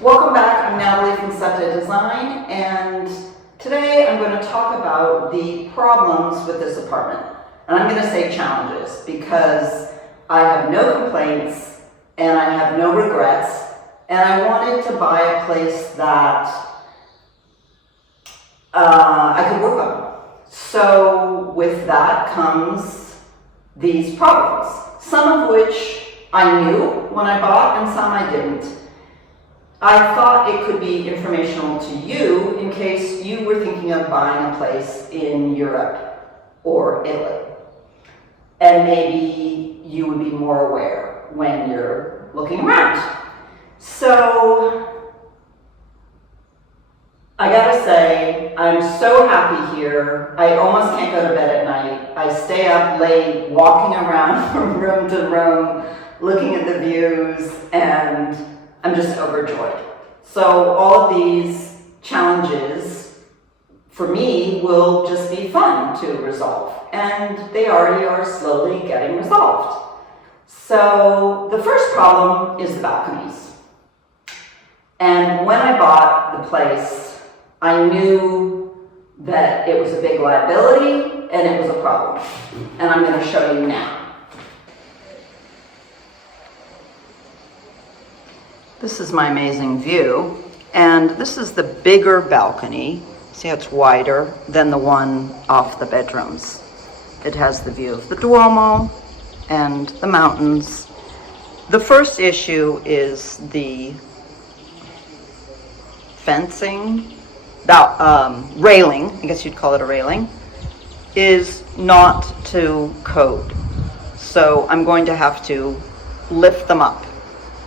Welcome back, I'm Natalie from Design, and today I'm going to talk about the problems with this apartment. And I'm going to say challenges because I have no complaints and I have no regrets, and I wanted to buy a place that I could work on. So with that comes these problems, some of which I knew when I bought and some I didn't. I thought it could be informational to you in case you were thinking of buying a place in Europe or Italy. And maybe you would be more aware when you're looking around. So, I gotta say, I'm so happy here. I almost can't go to bed at night. I stay up late, walking around from room to room, looking at the views, and I'm just overjoyed. So all of these challenges for me will just be fun to resolve, and they already are slowly getting resolved. So the first problem is the balconies. And when I bought the place, I knew that it was a big liability and it was a problem. And I'm going to show you now. This is my amazing view, and this is the bigger balcony. See how it's wider than the one off the bedrooms. It has the view of the Duomo and the mountains. The first issue is the fencing, railing, I guess you'd call it a railing, is not to code. So I'm going to have to lift them up.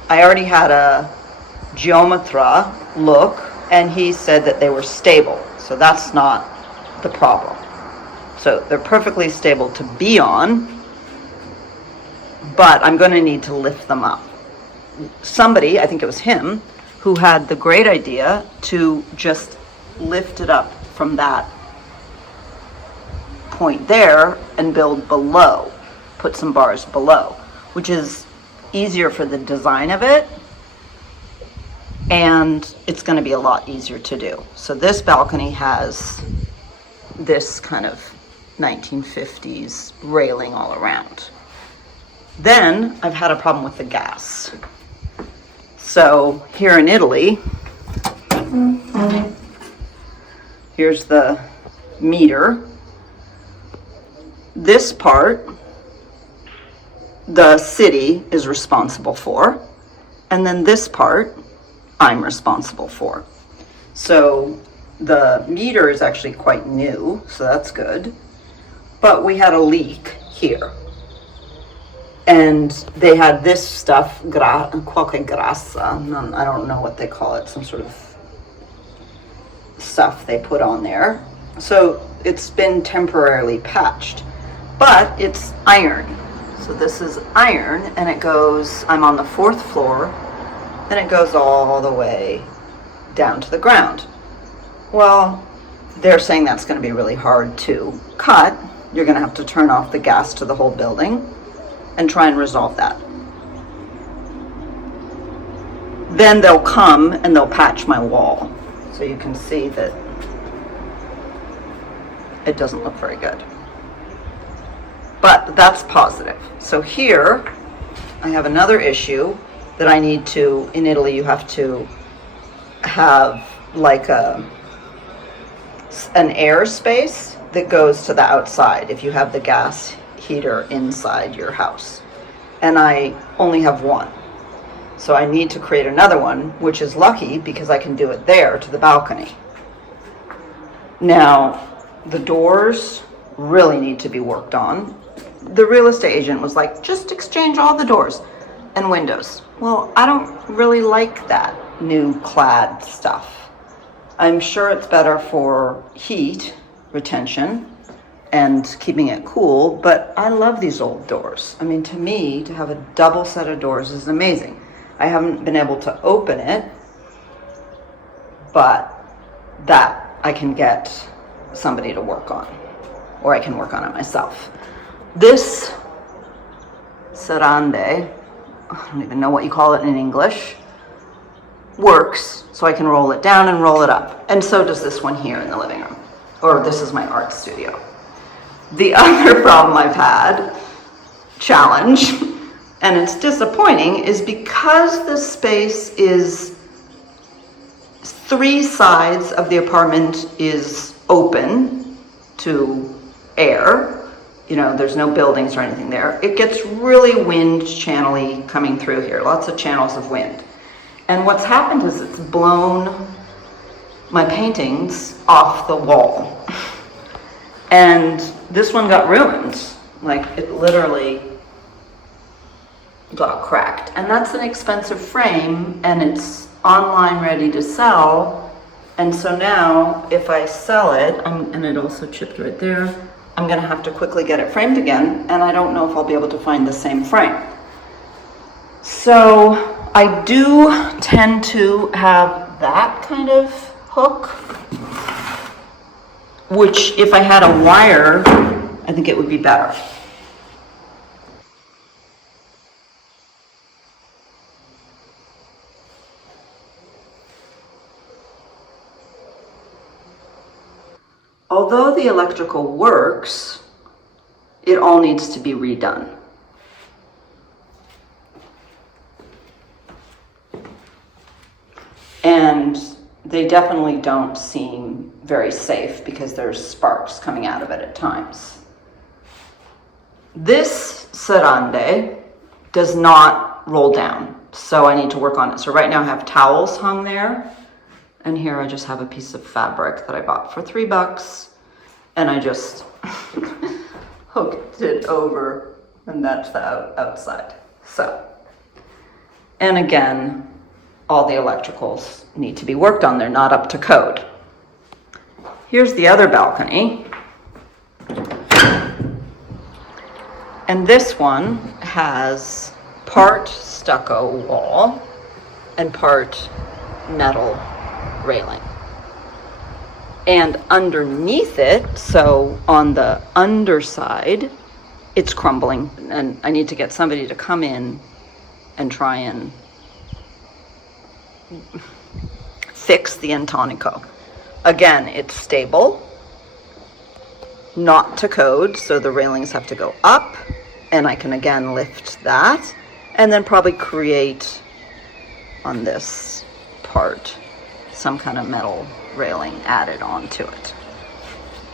I already had a geometra look, and he said that they were stable. So that's not the problem. So they're perfectly stable to be on, but I'm going to need to lift them up. Somebody, I think it was him, who had the great idea to just lift it up from that point there and build below, put some bars below, which is easier for the design of it, and it's going to be a lot easier to do. So this balcony has this kind of 1950s railing all around. Then I've had a problem with the gas. So here in Italy, here's the meter. This part, the city is responsible for, and then this part, I'm responsible for. So the meter is actually quite new, so that's good. But we had a leak here. And they had this stuff, qualche grassa, I don't know what they call it, some sort of stuff they put on there. So it's been temporarily patched, but it's iron. So this is iron, and it goes, I'm on the 4th floor, and it goes all the way down to the ground. Well, they're saying that's going to be really hard to cut. You're going to have to turn off the gas to the whole building and try and resolve that. Then they'll come and they'll patch my wall. So you can see that it doesn't look very good. But that's positive. So here I have another issue that I need to, in Italy you have to have like an air space that goes to the outside if you have the gas heater inside your house. And I only have one. So I need to create another one, which is lucky because I can do it there to the balcony. Now, the doors really need to be worked on. The real estate agent was like, just exchange all the doors and windows. Well, I don't really like that new clad stuff. I'm sure it's better for heat retention and keeping it cool, but I love these old doors. I mean, to me, to have a double set of doors is amazing. I haven't been able to open it, but that I can get somebody to work on, or I can work on it myself. This serrande, I don't even know what you call it in English, works, so I can roll it down and roll it up. And so does this one here in the living room, or this is my art studio. The other problem I've had, challenge, and it's disappointing, is because the space is 3 sides of the apartment is open to air, you know, there's no buildings or anything there. It gets really wind channel-y coming through here, lots of channels of wind. And what's happened is it's blown my paintings off the wall. And this one got ruined. Like, it literally got cracked. And that's an expensive frame, and it's online ready to sell. And so now, if I sell it, and it also chipped right there, I'm gonna have to quickly get it framed again, and I don't know if I'll be able to find the same frame. So I do tend to have that kind of hook, which if I had a wire, I think it would be better. Although the electrical works, it all needs to be redone. And they definitely don't seem very safe because there's sparks coming out of it at times. This serrande does not roll down, so I need to work on it. So right now I have towels hung there, and here I just have a piece of fabric that I bought for $3, and I just hooked it over, and that's the outside. So, and again, all the electricals need to be worked on. They're not up to code. Here's the other balcony. And this one has part stucco wall and part metal railing. And underneath it, so on the underside, it's crumbling. And I need to get somebody to come in and try and fix the intonico. Again, it's stable, not to code, so the railings have to go up, and I can again lift that, and then probably create on this part some kind of metal railing added onto it.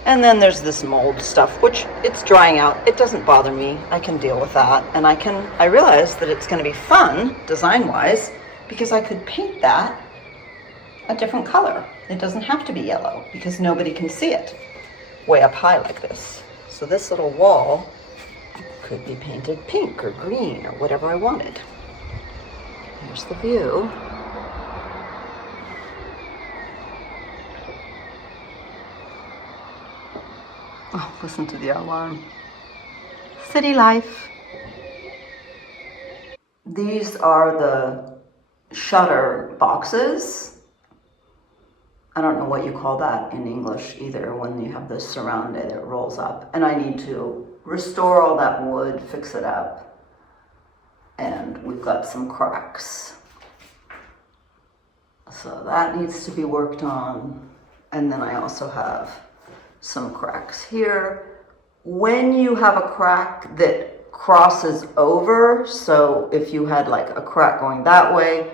And then there's this mold stuff, which it's drying out. It doesn't bother me. I can deal with that. And I realize that it's going to be fun design-wise because I could paint that a different color. It doesn't have to be yellow because nobody can see it way up high like this. So this little wall could be painted pink or green or whatever I wanted. Here's the view. Oh, listen to the alarm. City life. These are the shutter boxes. I don't know what you call that in English either when you have this surround that rolls up. And I need to restore all that wood, fix it up. And we've got some cracks. So that needs to be worked on. And then I also have some cracks here. When you have a crack that crosses over, so if you had like a crack going that way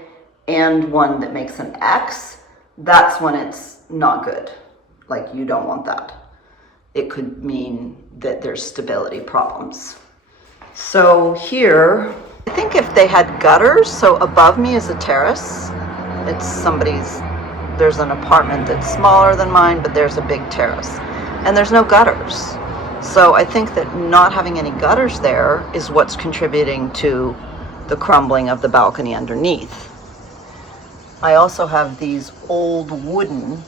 and one that makes an X, that's when it's not good. Like you don't want that. It could mean that there's stability problems. So here, I think if they had gutters, so above me is a terrace. It's somebody's, there's an apartment that's smaller than mine, but there's a big terrace. And there's no gutters. So I think that not having any gutters there is what's contributing to the crumbling of the balcony underneath. I also have these old wooden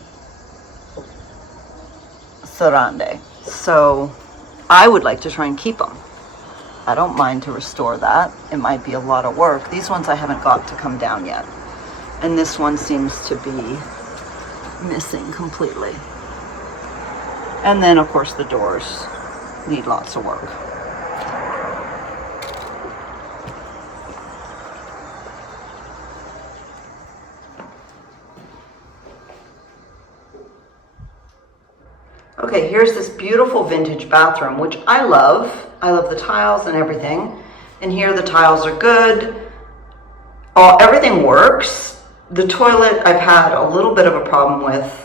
serrande. So I would like to try and keep them. I don't mind to restore that. It might be a lot of work. These ones I haven't got to come down yet. And this one seems to be missing completely. And then, of course, the doors need lots of work. Okay, here's this beautiful vintage bathroom, which I love. I love the tiles and everything. And here the tiles are good. Everything works. The toilet I've had a little bit of a problem with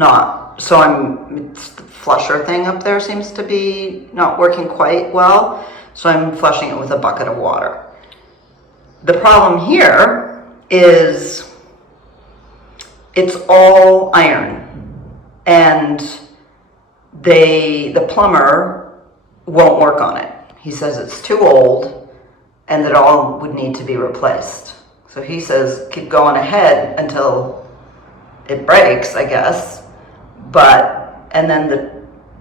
it's the flusher thing up there seems to be not working quite well. So I'm flushing it with a bucket of water. The problem here is it's all iron and the plumber won't work on it. He says it's too old and that all would need to be replaced. So he says keep going ahead until it breaks, I guess. And then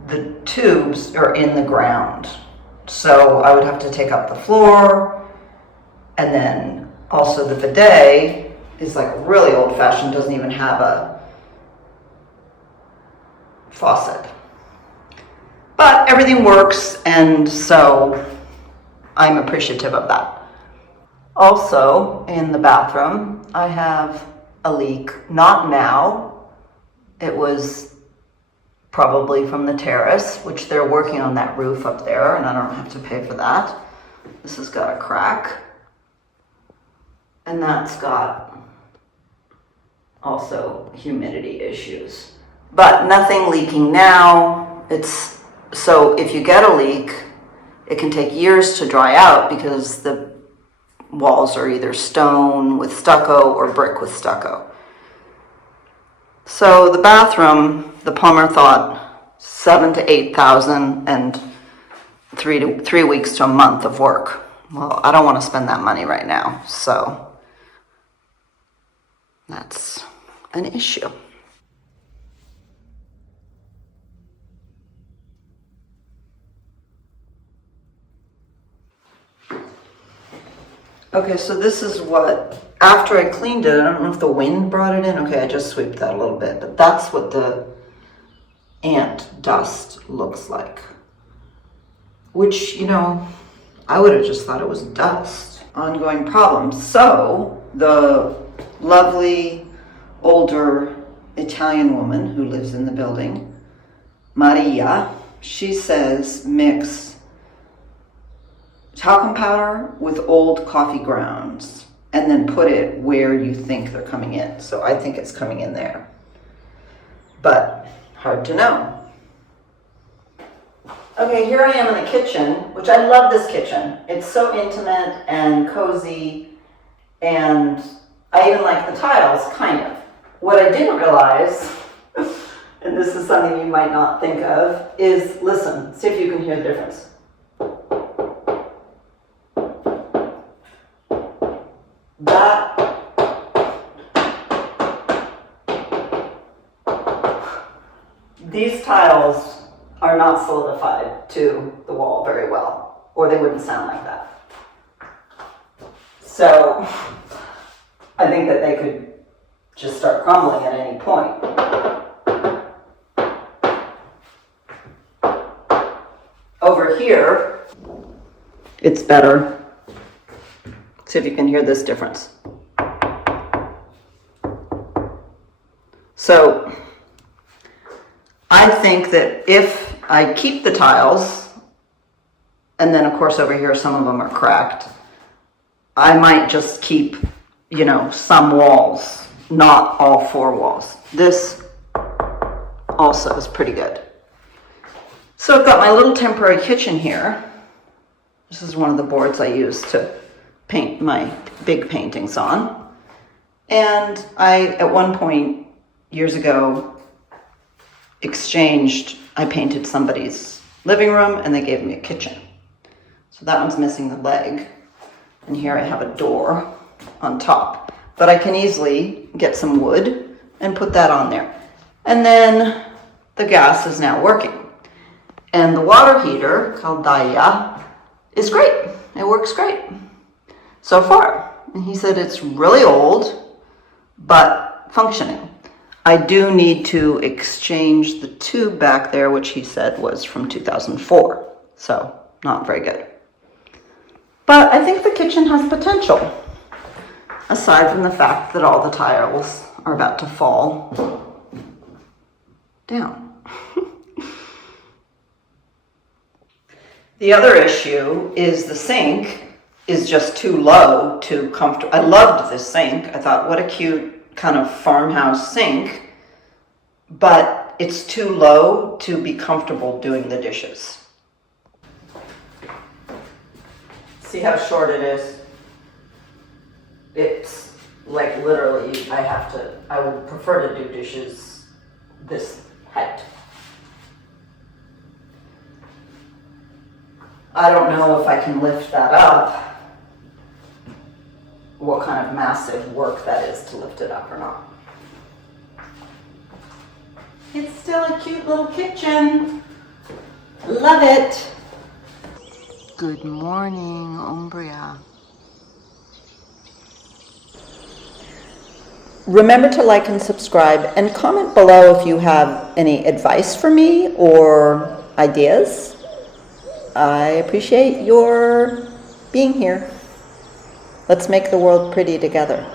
the tubes are in the ground. So I would have to take up the floor. And then also the bidet is like really old fashioned, doesn't even have a faucet. But everything works, and so I'm appreciative of that. Also, in the bathroom, I have a leak. Not now. It was probably from the terrace, which they're working on that roof up there, and I don't have to pay for that. This has got a crack. And that's got also humidity issues. But nothing leaking now. So if you get a leak, it can take years to dry out because the walls are either stone with stucco or brick with stucco. So the bathroom, the plumber thought 7,000 to 8,000 and 3 weeks to a month of work. Well, I don't want to spend that money right now, so that's an issue. Okay, so this is what, after I cleaned it, I don't know if the wind brought it in. Okay, I just sweeped that a little bit, but that's what the ant dust looks like. Which, I would have just thought it was dust. Ongoing problems. So, the lovely older Italian woman who lives in the building, Maria, she says mix talcum powder with old coffee grounds and then put it where you think they're coming in. So I think it's coming in there, but hard to know. Okay, here I am in the kitchen, which I love this kitchen. It's so intimate and cozy, and I even like the tiles, kind of. What I didn't realize, and this is something you might not think of, is, listen, see if you can hear the difference. These tiles are not solidified to the wall very well, or they wouldn't sound like that. So I think that they could just start crumbling at any point. Over here, it's better. See if you can hear this difference. So I think that if I keep the tiles, and then of course over here some of them are cracked, I might just keep, you know, some walls, not all four walls. This also is pretty good. So I've got my little temporary kitchen here. This is one of the boards I use to paint my big paintings on. And I, at one point years ago, I painted somebody's living room and they gave me a kitchen. So that one's missing the leg. And here I have a door on top. But I can easily get some wood and put that on there. And then the gas is now working. And the water heater, called Daya, is great. It works great so far. And he said it's really old, but functioning. I do need to exchange the tube back there, which he said was from 2004. So not very good. But I think the kitchen has potential, aside from the fact that all the tiles are about to fall down. The other issue is the sink is just too low to comfortable. I loved this sink. I thought, what a cute kind of farmhouse sink, but it's too low to be comfortable doing the dishes. See how short it is? It's like literally, I would prefer to do dishes this height. I don't know if I can lift that up, what kind of massive work that is to lift it up or not. It's still a cute little kitchen. Love it. Good morning, Umbria. Remember to like and subscribe and comment below if you have any advice for me or ideas. I appreciate your being here. Let's make the world pretty together.